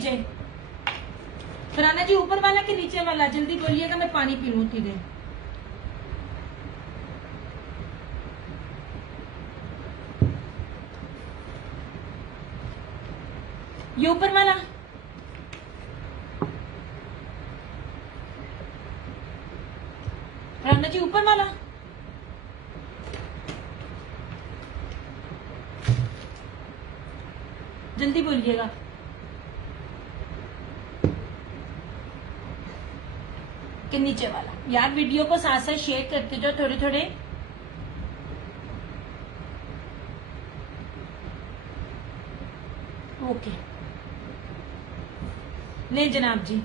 नीचे? फराना जी ऊपर वाला कि नीचे वाला? जल्दी बोलिएगा, मैं पानी पी लूं उतनी देर। ये ऊपर वाला? फराना जी ऊपर वाला? जल्दी बोलिएगा। कि नीचे वाला? यार वीडियो को साथ साथ शेयर करते जाओ थोड़े थोड़े। ओके ले जनाब जी।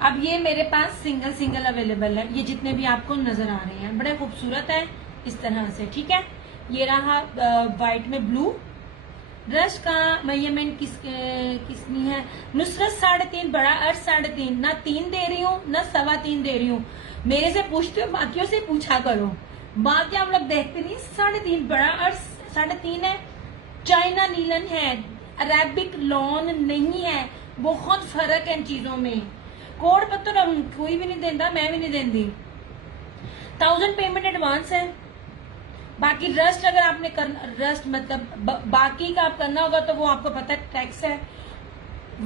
अब ये मेरे पास सिंगल सिंगल अवेलेबल है, ये जितने भी आपको नजर आ रहे हैं बड़े खूबसूरत है इस तरह से, ठीक है। ये रहा व्हाइट में ब्लू। रश का मेजरमेंट किसनी है? नुसरत 3.5 बड़ा, अर्श 3.5। ना 3 दे रही हूँ ना 3.25 दे रही हूँ। मेरे से पूछते हो, बाकियों से पूछा करो। बाकी आप लोग देखते नहीं। 3.5 बड़ा, अर्श 3.5 है। चाइना नीलन है, अरेबिक लॉन नहीं है। बहुत फर्क है इन चीजों में। कोड पत्र कोई भी नहीं देता, मैं भी नहीं देती। 1000 पेमेंट एडवांस है। बाकी रस्ट अगर आपने करना, रस्ट मतलब बाकी का आप करना होगा तो वो आपको पता है टैक्स है।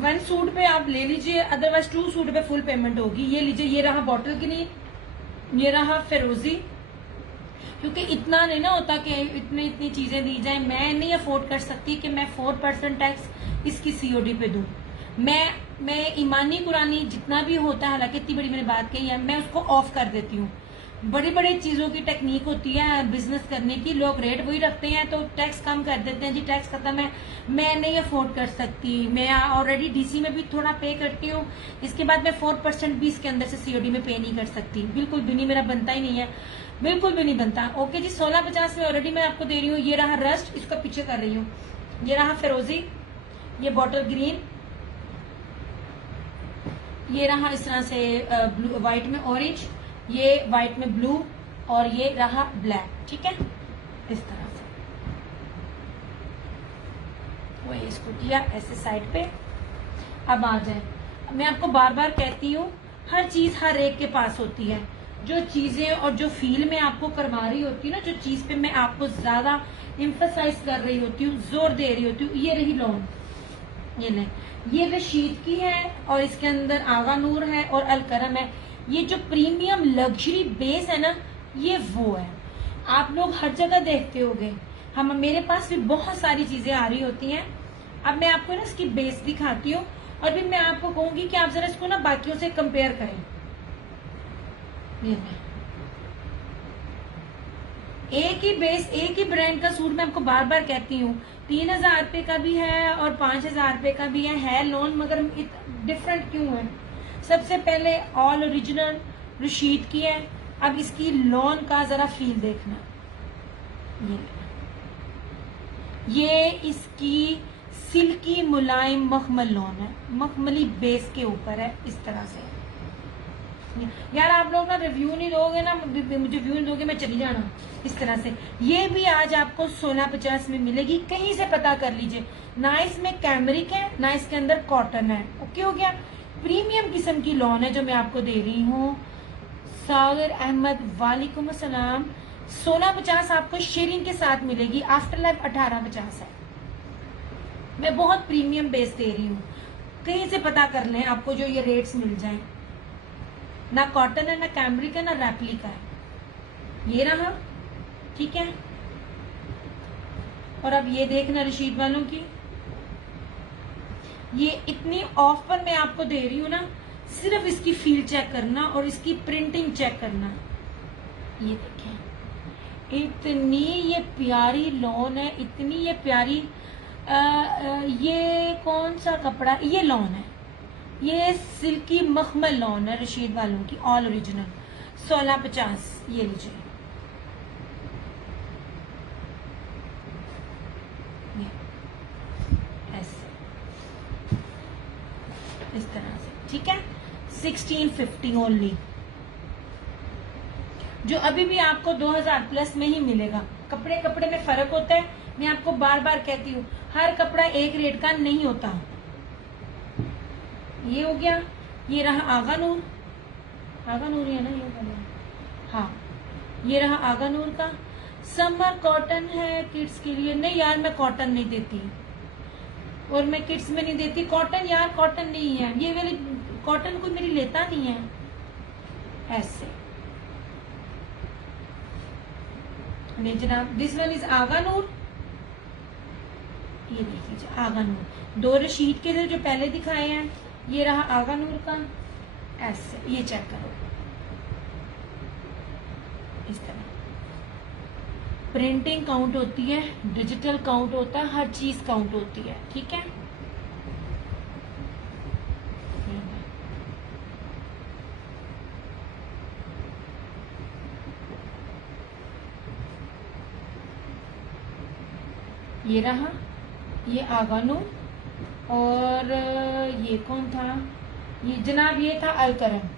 1 सूट पे आप ले लीजिए, अदरवाइज 2 सूट पे फुल पेमेंट होगी। ये लीजिए, ये रहा बॉटल ग्रीन, ये रहा फिरोजी। क्योंकि इतना नहीं ना होता कि इतनी चीजें दी जाए। मैं नहीं अफोर्ड कर सकती कि मैं 4% टैक्स इसकी सीओडी पे दूं। मैं ईमानी कुरानी जितना भी होता है, हालांकि इतनी बड़ी मैंने बात कही है, मैं उसको ऑफ कर देती हूँ। बड़ी बड़ी चीजों की टेक्निक होती है बिजनेस करने की, लोग रेट वही रखते हैं तो टैक्स कम कर देते हैं। जी टैक्स खत्म है, मैं नहीं अफोर्ड कर सकती। मैं ऑलरेडी डीसी में भी थोड़ा पे करती हूँ, इसके बाद मैं 4% भी इसके अंदर से सीओडी में पे नहीं कर सकती। बिल्कुल भी नहीं, मेरा बनता ही नहीं है, बिल्कुल भी नहीं बनता। ओके जी 1650 में ऑलरेडी मैं आपको दे रही हूँ। ये रहा रस्ट, इसको पीछे कर रही हूँ। ये रहा फिरोजी, ये बॉटल ग्रीन, ये रहा इस तरह से ब्लू व्हाइट में ऑरेंज, ये व्हाइट में ब्लू, और ये रहा ब्लैक, ठीक है इस तरह से। वही इसको किया ऐसे साइड पे। अब आ जाए, मैं आपको बार बार कहती हूँ हर चीज हर एक के पास होती है। जो चीजें और जो फील में आपको करवा रही होती है ना, जो चीज पे मैं आपको ज्यादा इम्फेसाइज कर रही होती हूँ, जोर दे रही होती हूँ, ये रही लोन। ये ले, ये रशीद की है और इसके अंदर आगा नूर है और अलकरम है। ये जो प्रीमियम लग्जरी बेस है ना, ये वो है। आप लोग हर जगह देखते होंगे, मेरे पास भी बहुत सारी चीजें आ रही होती हैं। अब मैं आपको ना इसकी बेस दिखाती हूँ और भी मैं आपको कहूंगी कि आप जरा इसको ना बाकियों से कंपेयर करें। एक ही बेस, एक ही ब्रांड का सूट मैं आपको बार बार कहती हूँ। 3000 रुपए का भी है और 5000 रुपए का भी है लोन, मगर डिफरेंट क्यों है? सबसे पहले ऑल ओरिजिनल रशीद की है। अब इसकी लोन का जरा फील देखना। ये इसकी सिल्की मुलायम मखमल लोन है, मखमली बेस के ऊपर है इस तरह से। यार आप लोग ना रिव्यू नहीं दोगे ना, मुझे व्यू नहीं दोगे, मैं चली जाना इस तरह से। ये भी आज आपको 1650 में मिलेगी, कहीं से पता कर लीजिए। ना इसमें कैमरिक है ना इसके अंदर कॉटन है। ओके हो गया। प्रीमियम किस्म की लॉन है जो मैं आपको दे रही हूँ। सागर अहमद वालेकुम अस्सलाम। 1650 आपको शेयरिंग के साथ मिलेगी। आफ्टर लाइफ 1850 है। मैं बहुत प्रीमियम बेस दे रही हूँ, कहीं से पता कर लें आपको जो ये रेट्स मिल जाएं। ना कॉटन है ना कैमरिक है ना रेप्लिका है। ये रहा, ठीक है। और अब ये देखना रशीद वालों की, ये इतनी ऑफ पर मैं आपको दे रही हूँ ना, सिर्फ इसकी फील चेक करना और इसकी प्रिंटिंग चेक करना। ये देखें, इतनी ये प्यारी लॉन है, इतनी ये प्यारी। ये कौन सा कपड़ा? ये लॉन है, ये सिल्की मखमल लॉन है रशीद वालों की, ऑल ओरिजिनल। 1650 ये लीजिए। ऐसे इस तरह से, ठीक है। 1650 ओनली, जो अभी भी आपको 2000 प्लस में ही मिलेगा। कपड़े में फर्क होता है, मैं आपको बार बार कहती हूँ, हर कपड़ा एक रेट का नहीं होता। ये हो गया। ये रहा आगा नूर, आगा नूर है ना ये वाला, हाँ ये रहा आगा नूर का। समर कॉटन है किड्स के लिए, नहीं यार मैं कॉटन नहीं देती, और मैं किड्स में नहीं देती कॉटन, यार कॉटन नहीं है ये वाली, कॉटन कोई मेरी लेता नहीं है। ऐसे नहीं जनाब, दिस वन इज आगा नूर, ये देख लीजिए आगा नूर। 2 रशीद के जो पहले दिखाए हैं, ये रहा आगा नूर का। ऐसे ये चेक करो, इस तरह प्रिंटिंग काउंट होती है, डिजिटल काउंट होता है, हर चीज काउंट होती है, ठीक है। ये रहा, ये आगा नूर, और ये कौन था, ये जनाब ये था अलकरम।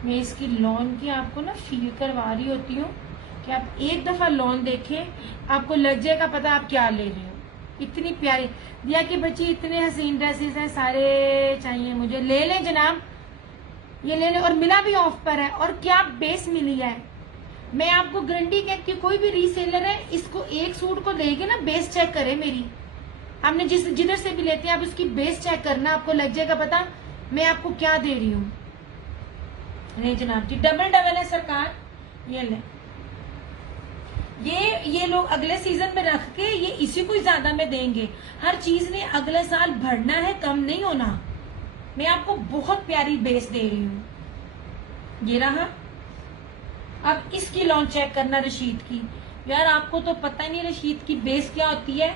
मैं इसकी लॉन की आपको ना फील करवा रही होती हूँ कि आप एक दफा लॉन देखें, आपको लग जाएगा पता आप क्या ले रहे हो। इतनी प्यारी दिया कि बच्ची, इतने हसीन ड्रेसेस हैं, सारे चाहिए मुझे, ले लें जनाब, ये ले लें। और मिला भी ऑफ पर है, और क्या बेस मिली है। मैं आपको गारंटी कहती हूँ, कोई भी रीसेलर है इसको एक सूट को लेके ना बेस चेक करे मेरी, आपने जिधर से भी लेते हैं आप उसकी बेस चेक करना, आपको लग जाएगा पता मैं आपको क्या दे रही हूँ। नहीं जनाब जी, डबल डबल है सरकार, ये ले, ये लोग अगले सीजन में रख के ये इसी को ज्यादा में देंगे। हर चीज ने अगले साल बढ़ना है, कम नहीं होना। मैं आपको बहुत प्यारी बेस दे रही हूँ, ये रहा। अब इसकी लॉन्च चेक करना रशीद की, यार आपको तो पता ही नहीं रशीद की बेस क्या होती है।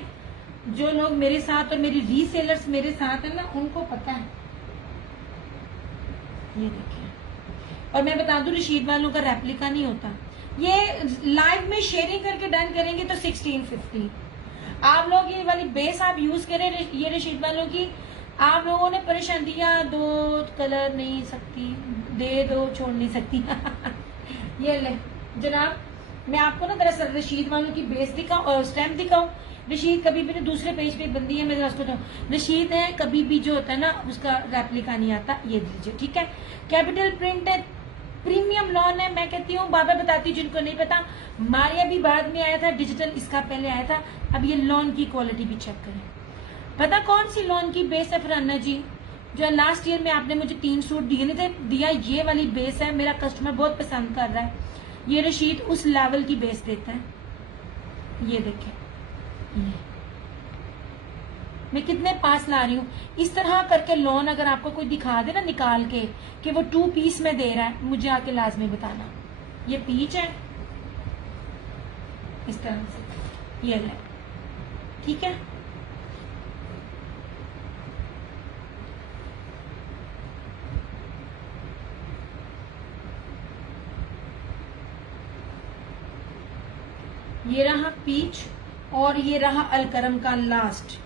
जो लोग मेरे साथ और मेरी रीसेलर्स मेरे साथ है ना, उनको पता है। ये देखिए, और मैं बता दूं रशीद वालों का रेप्लिका नहीं होता। ये लाइव में शेयरिंग करके डन करेंगे तो 1650। आप लोग ये वाली बेस आप यूज करें, ये रशीद वालों की। आप लोगों ने परेशान दिया, 2 कलर नहीं सकती, दे दो छोड़ नहीं सकती। ये ले जनाब, मैं आपको ना दरअसल रशीद वालों की बेस दिखाऊं और स्टैम्प दिखाऊं। रशीद कभी भी दूसरे पेज पे बंदी है, मैं उसको रशीद है, कभी भी जो होता है ना उसका रेप्लिका नहीं आता। ये दीजिए, ठीक है। कैपिटल प्रिंट है, प्रीमियम लॉन है। मैं कहती हूँ बाबा बताती हूँ जिनको नहीं पता, मारिया भी बाद में आया था, डिजिटल इसका पहले आया था। अब ये लॉन की क्वालिटी भी चेक करें। पता कौन सी लॉन की बेस है फराना जी, जो लास्ट ईयर में आपने मुझे 3 सूट दिए नहीं थे, दिया ये वाली बेस है। मेरा कस्टमर बहुत पसंद कर रहा है, ये रशीद उस लेवल की बेस देता है। ये देखें, मैं कितने पास ला रही हूँ। इस तरह करके लॉन अगर आपको कोई दिखा दे ना निकाल के कि वो 2 पीस में दे रहा है, मुझे आके लाजमी बताना। ये पीच है, इस तरह से ये ले, ठीक है। ये रहा पीच, और ये रहा अलकरम का लास्ट।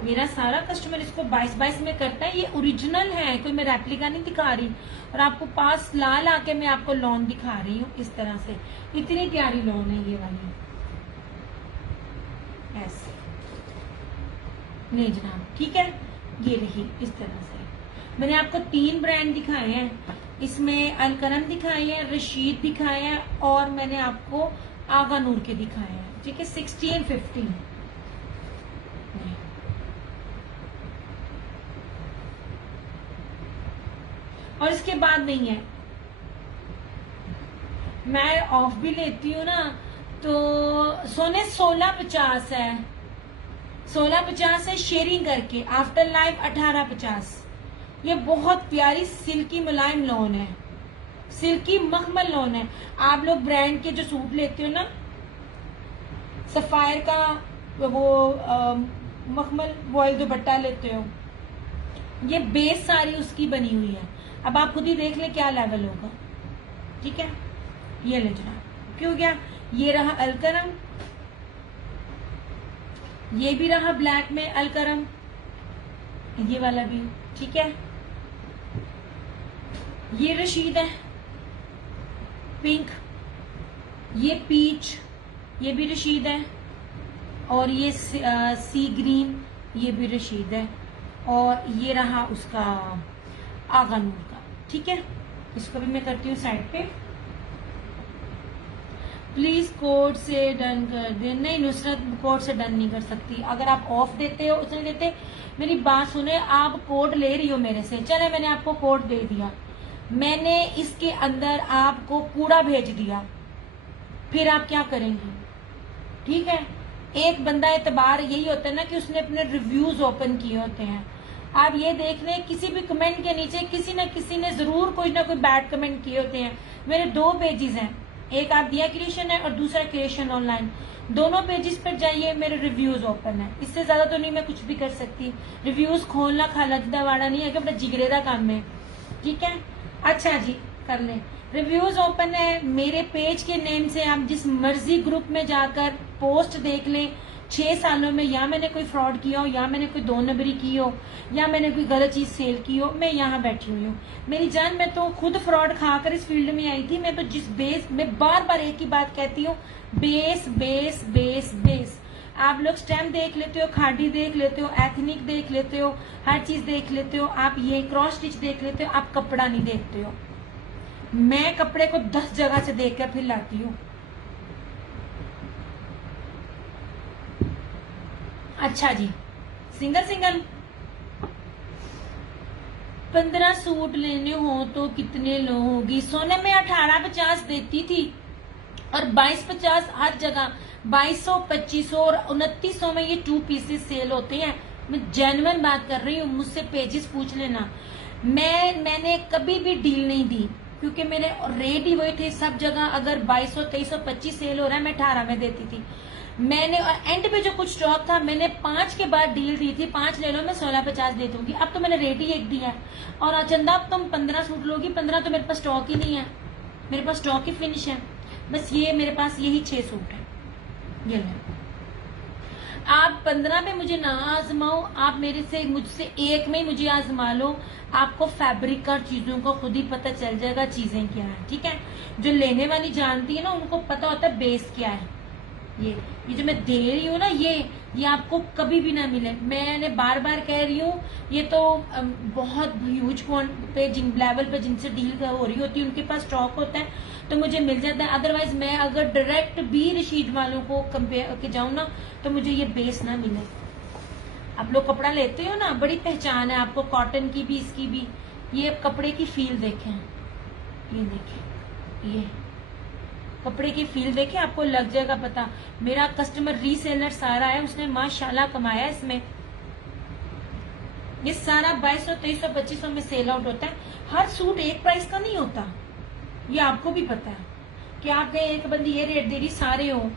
मेरा सारा कस्टमर इसको 22-22 में करता है। ये ओरिजिनल है, कोई मैं रेप्लिका नहीं दिखा रही, और आपको पास ला के मैं आपको लॉन दिखा रही हूँ। इस तरह से इतनी प्यारी लॉन है ये वाली, ऐसे। नहीं जनाब, ठीक है। ये रही इस तरह से। मैंने आपको 3 ब्रांड दिखाए हैं, इसमें अलकरम दिखाए हैं, रशीद दिखाए हैं, और मैंने आपको आगा नूर के दिखाए हैं, ठीक है। 1650 और इसके बाद नहीं है। मैं ऑफ भी लेती हूँ ना, तो सोने 1650 है, 1650 है शेयरिंग करके। After life 1850। ये बहुत प्यारी सिल्की मुलायम लॉन है, सिल्की मखमल लॉन है। आप लोग ब्रांड के जो सूट लेते हो ना, सफायर का वो मखमल वॉयल दुपट्टा लेते हो, ये बेस सारी उसकी बनी हुई है। अब आप खुद ही देख ले क्या लेवल होगा, ठीक है। ये ले जनाब, क्यों गया। ये रहा अलकरम, ये भी रहा ब्लैक में अलकरम, ये वाला भी, ठीक है। ये रशीद है पिंक, ये पीच, ये भी रशीद है, और ये सी ग्रीन, ये भी रशीद है, और ये रहा उसका आगा नूर का, ठीक है। इसको भी मैं करती हूँ साइड पे। प्लीज कोड से डन कर दे। नहीं नुसरत, कोड से डन नहीं कर सकती। अगर आप ऑफ देते हो, उसने देते, मेरी बात सुने, आप कोड ले रही हो मेरे से, चले मैंने आपको कोड दे दिया, मैंने इसके अंदर आपको कूड़ा भेज दिया, फिर आप क्या करेंगे? ठीक है, एक बंदा एतबार यही होता है ना कि उसने अपने रिव्यूज ओपन किए होते हैं। आप ये देख लें, किसी भी कमेंट के नीचे किसी न किसी ने जरूर कोई ना कोई बैड कमेंट किए होते हैं। मेरे 2 पेजेस हैं, एक आप दिया क्रिएशन है और दूसरा क्रिएशन ऑनलाइन। दोनों पेजेस पर जाइए, मेरे रिव्यूज ओपन है। इससे ज्यादा तो नहीं मैं कुछ भी कर सकती। रिव्यूज खोलना खालजदा वाला नहीं है कि अपना जिगरे का काम है, ठीक है। अच्छा जी, कर लें। रिव्यूज ओपन है मेरे पेज के नेम से, आप जिस मर्जी ग्रुप में जाकर पोस्ट देख लें। 6 सालों में या मैंने कोई फ्रॉड किया हो, या मैंने कोई 2 नंबरी की हो, या मैंने कोई गलत चीज सेल की हो, मैं यहाँ बैठी हुई हूँ। मेरी जान, मैं तो खुद फ्रॉड खाकर इस फील्ड में आई थी। मैं तो जिस बेस, मैं बार बार एक ही बात कहती हूँ, बेस बेस बेस बेस। आप लोग स्टेम देख लेते हो, खाडी देख लेते हो, एथनिक देख लेते हो, हर चीज देख लेते हो, आप ये क्रॉस स्टिच देख लेते हो, आप कपड़ा नहीं देखते हो। मैं कपड़े को 10 जगह से देखकर फिर लाती हूँ। अच्छा जी, सिंगल सिंगल 15 सूट लेने हो तो कितने लोगी? सोने में 1850 देती थी और 2250 हर जगह, 2200, 2500 और 2900 में ये 2 पीसेस सेल होते हैं। मैं जेन्युइन बात कर रही हूँ, मुझसे पेजेस पूछ लेना। मैंने कभी भी डील नहीं दी, क्योंकि मेरे रेट ही वही थे सब जगह। अगर 2200, 2300, 25 सेल हो रहा है, मैं 18 में देती थी। मैंने एंड पे जो कुछ स्टॉक था, मैंने 5 के बाद डील दी थी, 5 ले लो, मैं 1650 दे दूंगी। अब तो मैंने रेट ही एक दिया है। और अचंदा अब तुम 15 सूट लोगी, 15 तो मेरे पास स्टॉक ही नहीं है, मेरे पास स्टॉक ही फिनिश है। बस ये मेरे पास यही 6 सूट है, ये ले। आप 15 में मुझे ना आजमाओ, आप मुझसे एक में ही मुझे आजमा लो। आपको फैब्रिक का चीजों को खुद ही पता चल जाएगा चीजें क्या है, ठीक है। जो लेने वाली जानती है ना, उनको पता होता है बेस क्या है। ये जो मैं दे रही हूँ ना, ये आपको कभी भी ना मिले। मैंने बार बार कह रही हूँ, ये तो बहुत ह्यूज पे जिन लेवल पे जिनसे डील हो रही होती है, उनके पास स्टॉक होता है तो मुझे मिल जाता है। अदरवाइज मैं अगर डायरेक्ट भी रशीद वालों को कंपेयर के जाऊँ ना, तो मुझे ये बेस ना मिले। आप लोग कपड़ा लेते हो ना, बड़ी पहचान है आपको, कॉटन की भी, इसकी भी। ये कपड़े की फील देखें, ये देखें, ये कपड़े की फील देखें, आपको लग जाएगा पता। मेरा कस्टमर रीसेलर सारा है, उसने माशाल्लाह कमाया इसमें। ये सारा 2200, 2300, 2500 में सेल आउट होता है। हर सूट एक प्राइस का नहीं होता, ये आपको भी पता है कि आप कहीं एक बंदी ये रेट दे रही, सारे हो।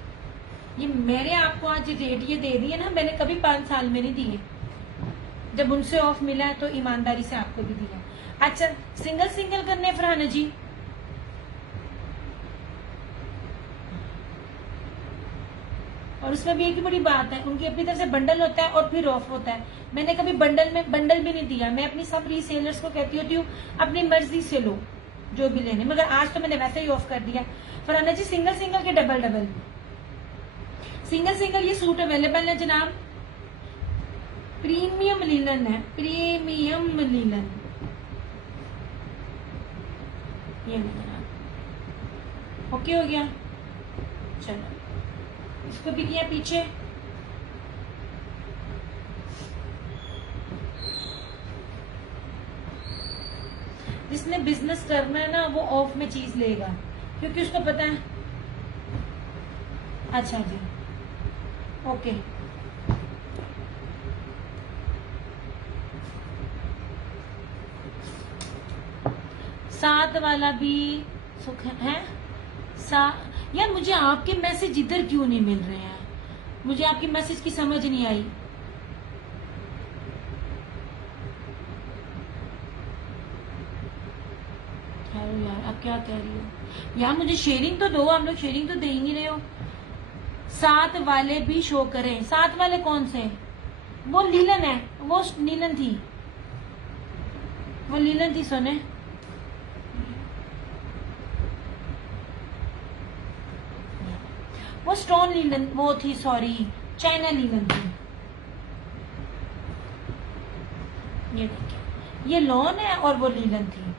ये मैंने आपको आज रेट ये दे दिए ना, मैंने कभी 5 साल में नहीं दिए। जब उनसे ऑफ मिला है तो ईमानदारी से आपको भी दिया। अच्छा, सिंगल सिंगल करने फरहाना जी। और उसमें भी एक ही बड़ी बात है, उनकी अपनी तरफ से बंडल होता है और फिर ऑफ होता है। मैंने कभी बंडल भी नहीं दिया। मैं अपनी सब रीसेलर्स को कहती होती हूँ, अपनी मर्जी से लो जो भी लेने, मगर आज तो मैंने वैसे ही ऑफ कर दिया। फरहाना जी, सिंगल सिंगल के डबल डबल, सिंगल सिंगल ये सूट अवेलेबल है जनाब। प्रीमियम लिनन है, प्रीमियम लिनन, ये जनाब। ओके हो गया, चलो इसको भी किया पीछे। जिसने बिजनेस करना है ना, वो ऑफ में चीज लेगा, क्योंकि उसको पता है। अच्छा जी, ओके। साथ वाला भी सुख है। यार मुझे आपके मैसेज इधर क्यों नहीं मिल रहे हैं? मुझे आपकी मैसेज की समझ नहीं आई। यार अब क्या कह रही हो यार? मुझे शेयरिंग तो दो, हम लोग शेयरिंग तो दे ही नहीं रहे हो। साथ वाले भी शो करें। साथ वाले कौन से? वो लीलन है, वो लीलन थी, वो लीलन थी सोने। वो स्टोन लीलन वो थी, सॉरी चाइना लीलन थी। ये देखिए, ये लॉन है और वो लीलन थी।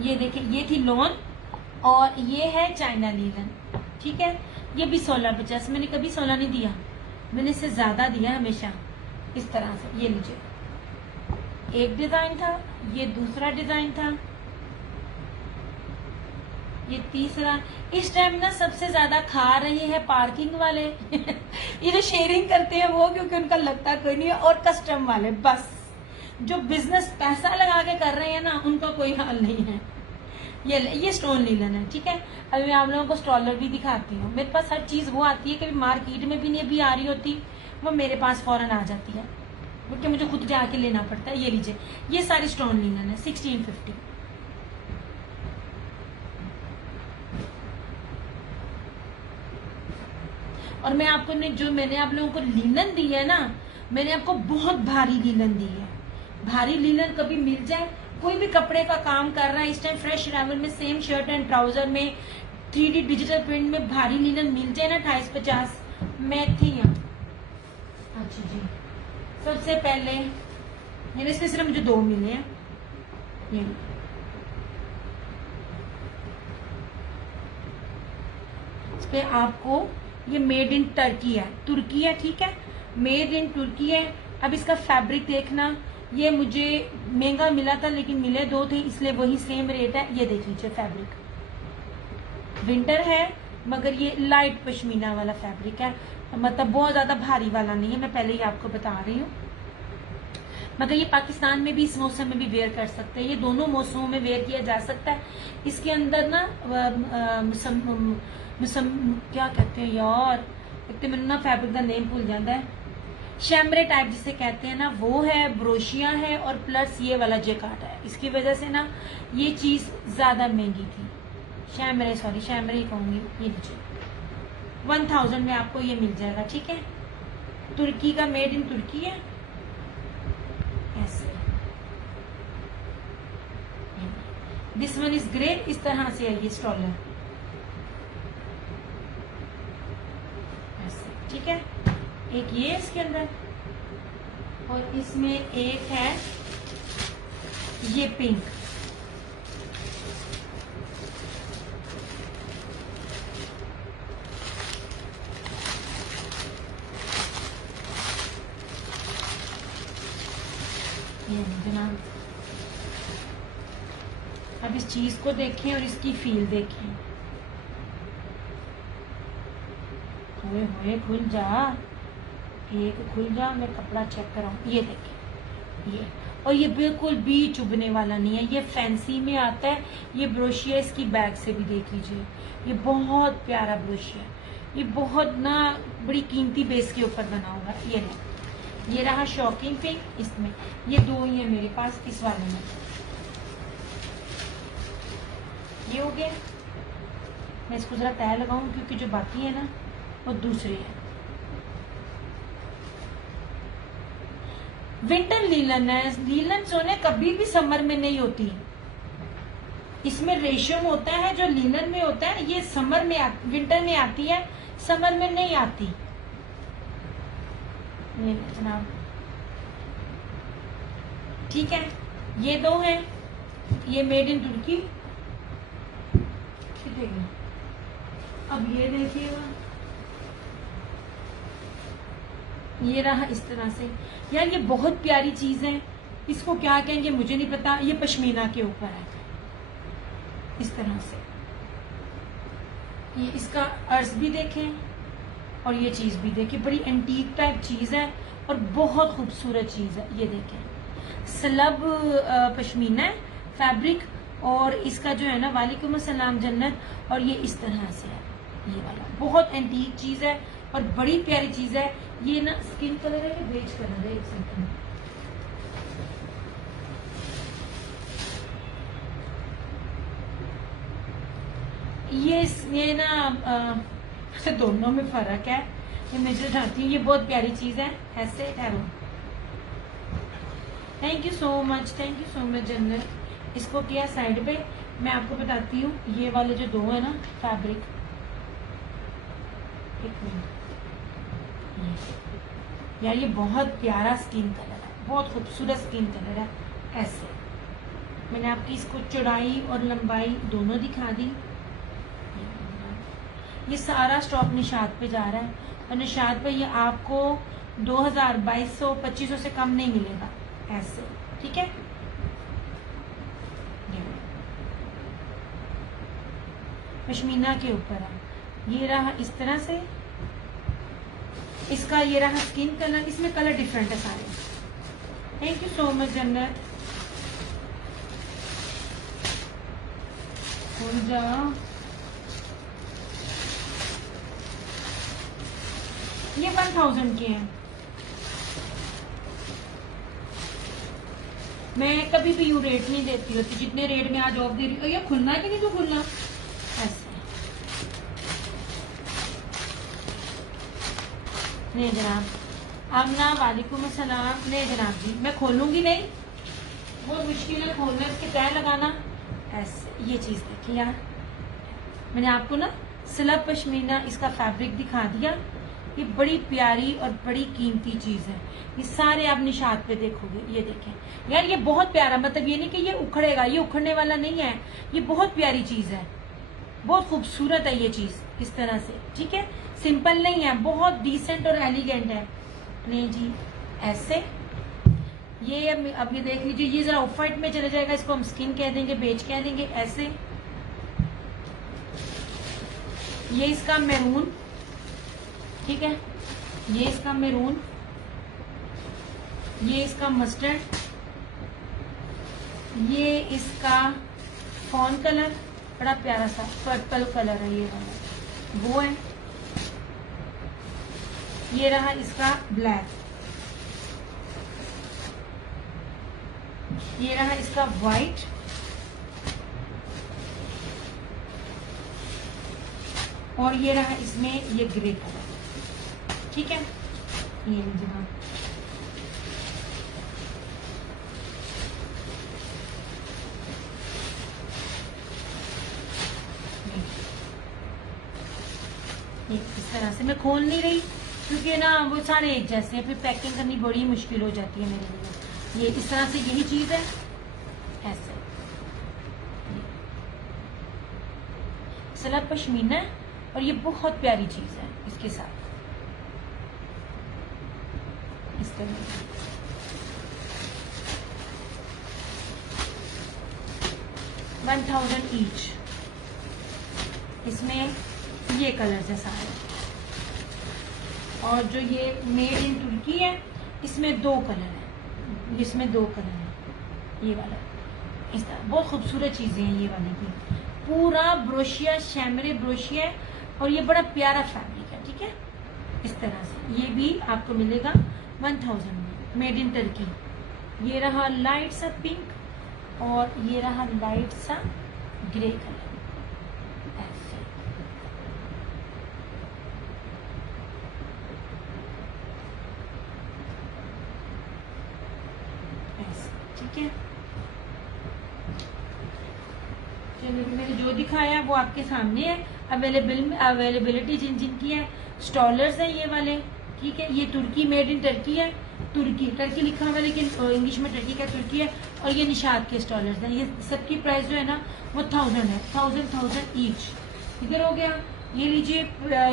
ये देखिए, ये थी लॉन और ये है चाइना लीलन। ठीक है, ये भी 1650। मैंने कभी 16 नहीं दिया, मैंने इससे ज्यादा दिया हमेशा। इस तरह से ये लीजिए, एक डिजाइन था, ये दूसरा डिजाइन था, ये तीसरा। इस टाइम ना सबसे ज्यादा खा रहे हैं पार्किंग वाले ये जो शेयरिंग करते हैं वो, क्योंकि उनका लगता कोई नहीं है, और कस्टम वाले। बस जो बिजनेस पैसा लगा के कर रहे हैं ना, उनका कोई हाल नहीं है। ये स्टोन लीलन है। ठीक है, अभी मैं आप लोगों को स्टॉलर भी दिखाती हूँ। मेरे पास हर चीज वो आती है, कभी मार्केट में भी नहीं अभी आ रही होती, वो मेरे पास फौरन आ जाती है, क्योंकि मुझे खुद जाके लेना पड़ता है। ये लीजिए, ये सारी स्टोन लीलन है, 1650। और मैं आपको जो मैंने आप लोगों को लीलन दी है ना, मैंने आपको बहुत भारी लीलन दी है। भारी लीलन कभी मिल जाए, कोई भी कपड़े का काम कर रहा है इस टाइम, फ्रेश अराइवल में सेम शर्ट एंड ट्राउजर में 3D डिजिटल प्रिंट में भारी लीलन मिल जाए ना 2850, मैं थी यहाँ। अच्छा जी, सबसे पहले इसमें सिर्फ मुझे 2 मिले हैं। ये इस पे आपको, ये मेड इन टर्की है, तुर्की है। ठीक है, मेड इन तुर्की है। अब इसका फैब्रिक देखना, ये मुझे महंगा मिला था लेकिन मिले 2 थे, इसलिए वही सेम रेट है। ये देख लीजिए, फैब्रिक विंटर है मगर ये लाइट पश्मीना वाला फैब्रिक है, मतलब बहुत ज्यादा भारी वाला नहीं है, मैं पहले ही आपको बता रही हूँ। मगर ये पाकिस्तान में भी इस मौसम में भी वेयर कर सकते हैं, ये दोनों मौसमों में वेयर किया जा सकता है। इसके अंदर ना क्या कहते हैं यार, इतने मैंने ना फैब्रिक का नेम भूल जाता है, शैमरे टाइप जिसे कहते हैं ना, वो है, ब्रोशिया है, और प्लस ये वाला जेकार्ड है। इसकी वजह से ना ये चीज ज्यादा महंगी थी। शैमरे ही कहूंगी। ये लीजिए, 1000 में आपको ये मिल जाएगा। ठीक है, तुर्की का, मेड इन तुर्की है। ऐसे दिस वन इज ग्रे, इस तरह से है ये स्टॉलर। ठीक है, एक ये इसके अंदर, और इसमें एक है ये पिंक। ये जनाब, अब इस चीज को देखें और इसकी फील देखें। हुए खुल जा, एक खुल जा, मैं कपड़ा चेक कराऊं। ये देखिए, ये, और ये बिल्कुल भी चुभने वाला नहीं है, ये फैंसी में आता है। ये ब्रोशिया इसकी बैग से भी देख लीजिए, ये बहुत प्यारा ब्रोशिया, ये बहुत ना बड़ी कीमती बेस के ऊपर बना हुआ है। ये नहीं, ये रहा शॉकिंग पिंक, इसमें ये 2 ही है मेरे पास इस वाले में। ये हो गया, मैं इसको जरा तय लगाऊं क्योंकि जो बाकी है ना वो दूसरी है। विंटर लीलन है। लीलन सोने कभी भी समर में नहीं होती, इसमें रेशम होता है जो लीलन में होता है, ये समर में विंटर में आती है, समर में नहीं आती। ये जनाब, ठीक है, ये 2 हैं, ये मेड इन तुर्की। अब ये देखिएगा, ये रहा इस तरह से। यार ये बहुत प्यारी चीज है, इसको क्या कहेंगे मुझे नहीं पता, ये पश्मीना के ऊपर है इस तरह से। ये इसका अर्ज भी देखें और ये चीज भी देखें, बड़ी एंटीक टाइप चीज है और बहुत खूबसूरत चीज है। ये देखें, स्लब पश्मीना है फैब्रिक, और इसका जो है ना, वालेकुम अस्सलाम जन्नत, और ये इस तरह से है। ये वाला बहुत एंटीक चीज है और बड़ी प्यारी चीज है। ये ना स्किन कलर है कि बेज कलर है, एक सेकंड, ये ना दोनों में फर्क है। ये मैं जो चाहती हूँ, ये बहुत प्यारी चीज है। ऐसे ठहरो। थैंक यू सो मच जन्नत। इसको किया साइड पे। मैं आपको बताती हूँ, ये वाले जो दो है ना फैब्रिक, एक मिनट, यार ये बहुत प्यारा स्किन कलर है, बहुत खूबसूरत स्किन कलर है। ऐसे मैंने आपकी इसको चौड़ाई और लंबाई दोनों दिखा दी। ये सारा स्टॉक निशात पे जा रहा है, और निशात पे ये आपको 2000, 2200, 2500 से कम नहीं मिलेगा। ऐसे ठीक है। पश्मीना के ऊपर है। ये रहा इस तरह से, इसका ये रहा स्किन कलर। इसमें कलर डिफरेंट है सारे। थैंक यू सो मच जन्नत। हो जाओ। ये 1000 के हैं। मैं कभी भी यूं रेट नहीं देती होती जितने रेट में आज ऑफ दे रही हूँ। ये खुलना है कि नहीं तो खुलना। ऐसे नहीं जनाब। आमना वालेकुम अस्सलाम। नहीं जनाब जी, मैं खोलूंगी नहीं, बहुत मुश्किल है खोलना, इसके तय लगाना। ऐसे ये चीज देखिए यार, मैंने आपको ना स्लब पश्मीना इसका फैब्रिक दिखा दिया। ये बड़ी प्यारी और बड़ी कीमती चीज है। ये सारे आप निशात पे देखोगे। ये देखें यार, ये बहुत प्यारा, मतलब ये नहीं कि ये उखड़ेगा, ये उखड़ने वाला नहीं है। ये बहुत प्यारी चीज है, बहुत खूबसूरत है ये चीज इस तरह से। ठीक है, सिंपल नहीं है, बहुत डिसेंट और एलिगेंट है। नहीं जी ऐसे। ये अब ये देख लीजिए, ये जरा ऑफ वाइट में चले जाएगा, इसको हम स्किन कह देंगे, बेज कह देंगे। ऐसे ये इसका मैरून, ठीक है, ये इसका मैरून, ये इसका मस्टर्ड, ये इसका फॉन कलर, बड़ा प्यारा सा पर्पल कलर है ये वाला, वो है। ये रहा इसका ब्लैक, ये रहा इसका वाइट, और ये रहा इसमें ये ग्रे कलर। ठीक है, ये जनाब इस तरह से। मैं खोल नहीं रही क्योंकि ना वो सारे एक जैसे हैं, फिर पैकिंग करनी बड़ी मुश्किल हो जाती है मेरे लिए। ये इस तरह से यही चीज है। ऐसे स्लब पश्मीना है, और ये बहुत प्यारी चीज है इसके साथ। इस तरह 1000 ईच। इसमें ये कलर्स है सारे, और जो ये मेड इन तुर्की है इसमें 2 कलर है, इसमें 2 कलर है। ये वाला इस तरह बहुत खूबसूरत चीजें हैं ये वाली भी। पूरा ब्रोशिया, शैमरे ब्रोशिया, और ये बड़ा प्यारा फैब्रिक है। ठीक है, इस तरह से ये भी आपको मिलेगा 1000 में, मेड इन टर्की। ये रहा लाइट सा पिंक, और ये रहा लाइट सा ग्रे कलर। ऐसे ऐसे ठीक है। चलिए, मैंने जो दिखाया वो आपके सामने है। अवेलेबिलिटी जिन जिन की है, स्टॉलर्स हैं ये वाले। ठीक है, ये तुर्की, मेड इन टर्की है। टर्की लिखा हुआ है लेकिन इंग्लिश में टर्की का तुर्की है। और ये निशात के स्टॉलर्स हैं। ये सबकी प्राइस जो है ना वो 1000 है, 1000 ईच। इधर हो गया। ये लीजिए,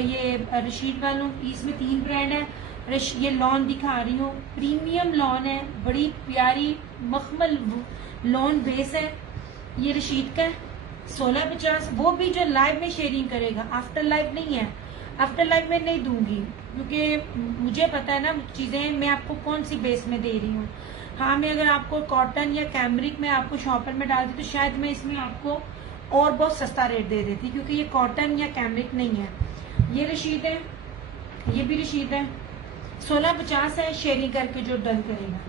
ये रशीद वालों, इसमें 3 ब्रांड है। ये लॉन दिखा रही हूँ, प्रीमियम लॉन है, बड़ी प्यारी मखमल लॉन बेस है। ये रशीद का है 1650। वो भी जो लाइव में शेयरिंग करेगा, आफ्टर लाइव नहीं है। आफ्टर लाइव में नहीं दूंगी क्योंकि मुझे पता है ना चीजें मैं आपको कौन सी बेस में दे रही हूँ। हाँ, मैं अगर आपको कॉटन या कैमरिक में आपको शॉपर में डालती तो शायद मैं इसमें आपको और बहुत सस्ता रेट दे देती, क्योंकि ये कॉटन या कैमरिक नहीं है। ये रशीद है, ये भी रशीद है, 1650 है। शेयरिंग करके जो डन करेगा